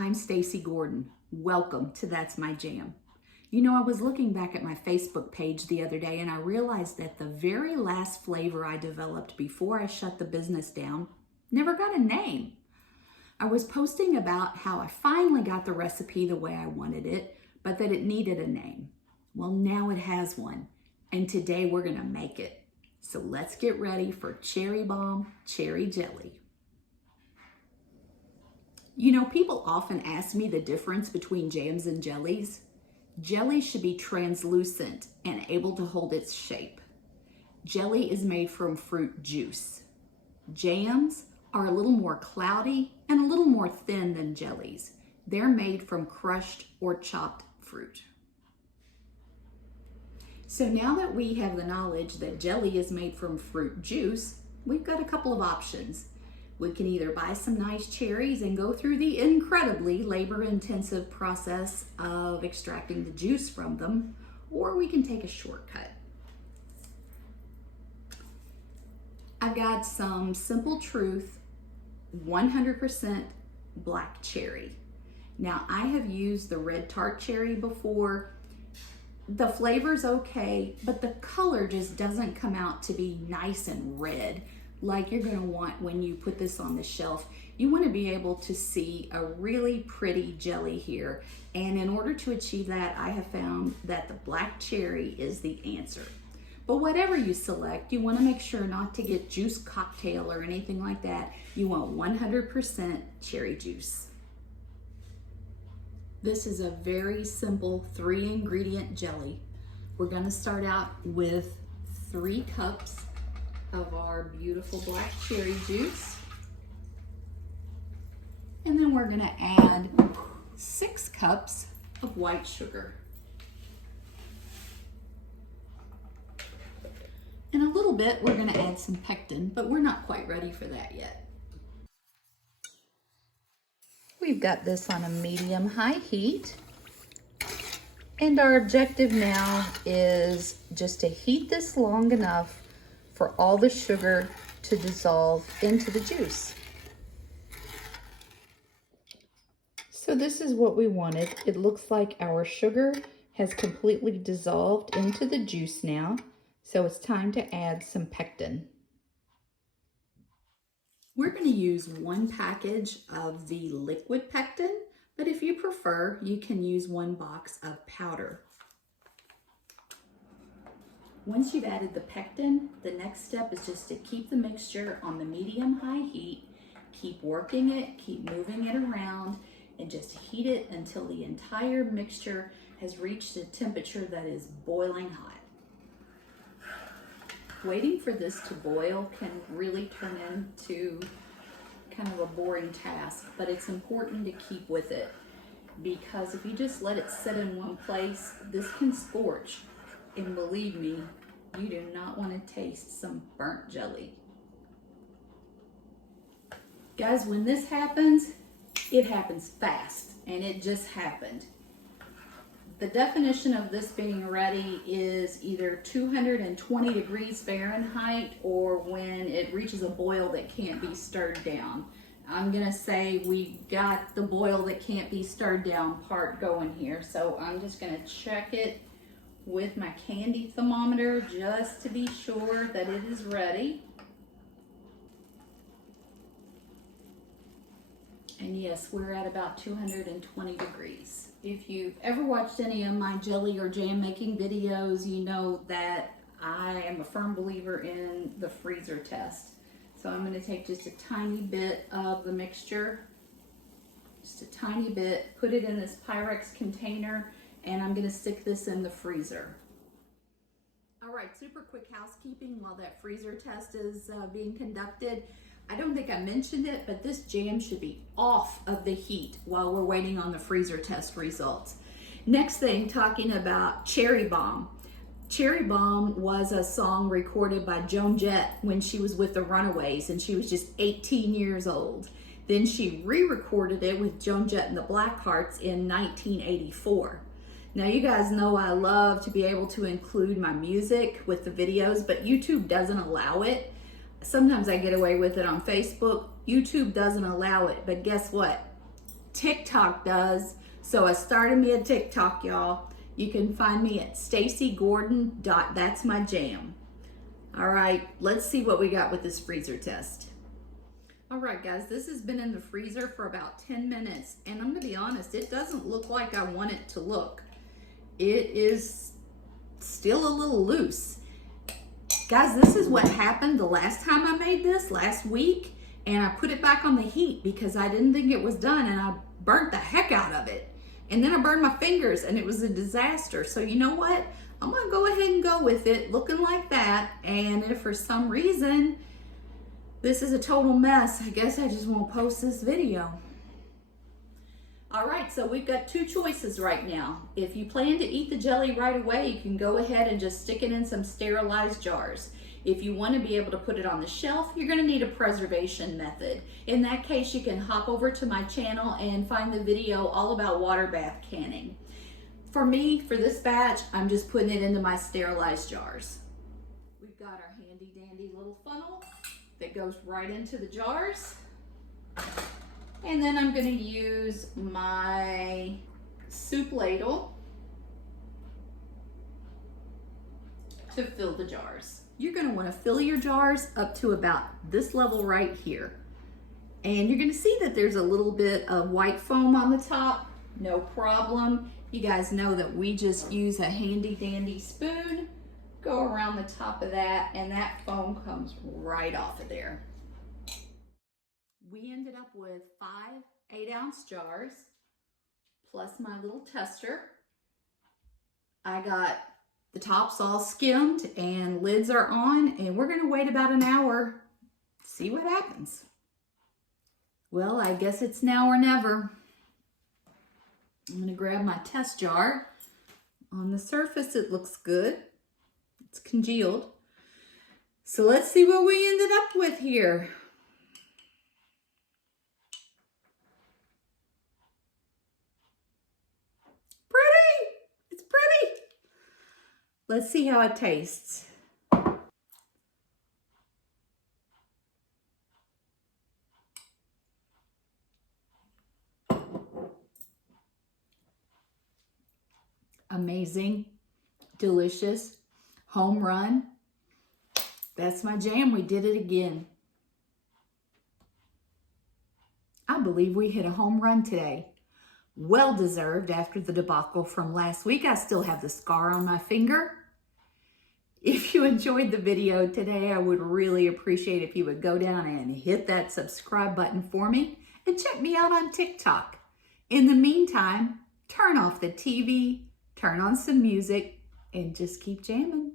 I'm Stacy Gordon. Welcome to That's My Jam. You know, I was looking back at my Facebook page the other day and I realized that the very last flavor I developed before I shut the business down never got a name. I was posting about how I finally got the recipe the way I wanted it, but that it needed a name. Well, now it has one, and today we're gonna make it. So let's get ready for Cherry Bomb Cherry Jelly. You know, people often ask me the difference between jams and jellies. Jelly should be translucent and able to hold its shape. Jelly is made from fruit juice. Jams are a little more cloudy and a little more thin than jellies. They're made from crushed or chopped fruit. So now that we have the knowledge that jelly is made from fruit juice, we've got a couple of options. We can either buy some nice cherries and go through the incredibly labor-intensive process of extracting the juice from them, or we can take a shortcut. I've got some Simple Truth 100% black cherry. Now, I have used the red tart cherry before. The flavor's okay, but the color just doesn't come out to be nice and red like you're gonna want when you put this on the shelf. You wanna be able to see a really pretty jelly here. And in order to achieve that, I have found that the black cherry is the answer. But whatever you select, you wanna make sure not to get juice cocktail or anything like that. You want 100% cherry juice. This is a very simple 3-ingredient jelly. We're gonna start out with 3 cups of our beautiful black cherry juice. And then we're gonna add 6 cups of white sugar. In a little bit, we're gonna add some pectin, but we're not quite ready for that yet. We've got this on a medium-high heat. And our objective now is just to heat this long enough for all the sugar to dissolve into the juice. So this is what we wanted. It looks like our sugar has completely dissolved into the juice now. So it's time to add some pectin. We're going to use 1 package of the liquid pectin, but if you prefer, you can use 1 box of powder. Once you've added the pectin, the next step is just to keep the mixture on the medium-high heat, keep working it, keep moving it around, and just heat it until the entire mixture has reached a temperature that is boiling hot. Waiting for this to boil can really turn into kind of a boring task, but it's important to keep with it because if you just let it sit in one place, this can scorch. And believe me, you do not want to taste some burnt jelly. Guys, when this happens, it happens fast, and it just happened. The definition of this being ready is either 220 degrees Fahrenheit or when it reaches a boil that can't be stirred down. I'm gonna say we got the boil that can't be stirred down part going here. So I'm just gonna check it with my candy thermometer just to be sure that it is ready. And yes, we're at about 220 degrees. If you've ever watched any of my jelly or jam making videos, you know that I am a firm believer in the freezer test. So I'm going to take just a tiny bit of the mixture, just a tiny bit, put it in this Pyrex container, and I'm going to stick this in the freezer. All right, super quick housekeeping while that freezer test is being conducted. I don't think I mentioned it, but this jam should be off of the heat while we're waiting on the freezer test results. Next thing, talking about Cherry Bomb. Cherry Bomb was a song recorded by Joan Jett when she was with the Runaways and she was just 18 years old. Then she re-recorded it with Joan Jett and the Blackhearts in 1984. Now you guys know I love to be able to include my music with the videos, but YouTube doesn't allow it. Sometimes I get away with it on Facebook. YouTube doesn't allow it, but guess what? TikTok does. So I started me a TikTok, y'all. You can find me at Stacy Gordon. That's my jam. All right, let's see what we got with this freezer test. All right, guys, this has been in the freezer for about 10 minutes, and I'm gonna be honest, it doesn't look like I want it to look. It is still a little loose. Guys, this is what happened the last time I made this, last week, and I put it back on the heat because I didn't think it was done, and I burnt the heck out of it. And then I burned my fingers, and it was a disaster. So you know what? I'm gonna go ahead and go with it looking like that, and if for some reason this is a total mess, I guess I just won't post this video. All right, so we've got two choices right now. If you plan to eat the jelly right away, you can go ahead and just stick it in some sterilized jars. If you want to be able to put it on the shelf, you're going to need a preservation method. In that case, you can hop over to my channel and find the video all about water bath canning. For me, for this batch, I'm just putting it into my sterilized jars. We've got our handy dandy little funnel that goes right into the jars. And then I'm going to use my soup ladle to fill the jars. You're going to want to fill your jars up to about this level right here. And you're going to see that there's a little bit of white foam on the top. No problem. You guys know that we just use a handy dandy spoon, go around the top of that, and that foam comes right off of there. We ended up with 5 8-ounce jars, plus my little tester. I got the tops all skimmed and lids are on, and we're gonna wait about an hour, see what happens. Well, I guess it's now or never. I'm gonna grab my test jar. On the surface, it looks good. It's congealed. So let's see what we ended up with here. Let's see how it tastes. Amazing, delicious, home run. That's my jam. We did it again. I believe we hit a home run today. Well deserved after the debacle from last week. I still have the scar on my finger. If you enjoyed the video today, I would really appreciate if you would go down and hit that subscribe button for me and check me out on TikTok. In the meantime, turn off the TV, turn on some music, and just keep jamming.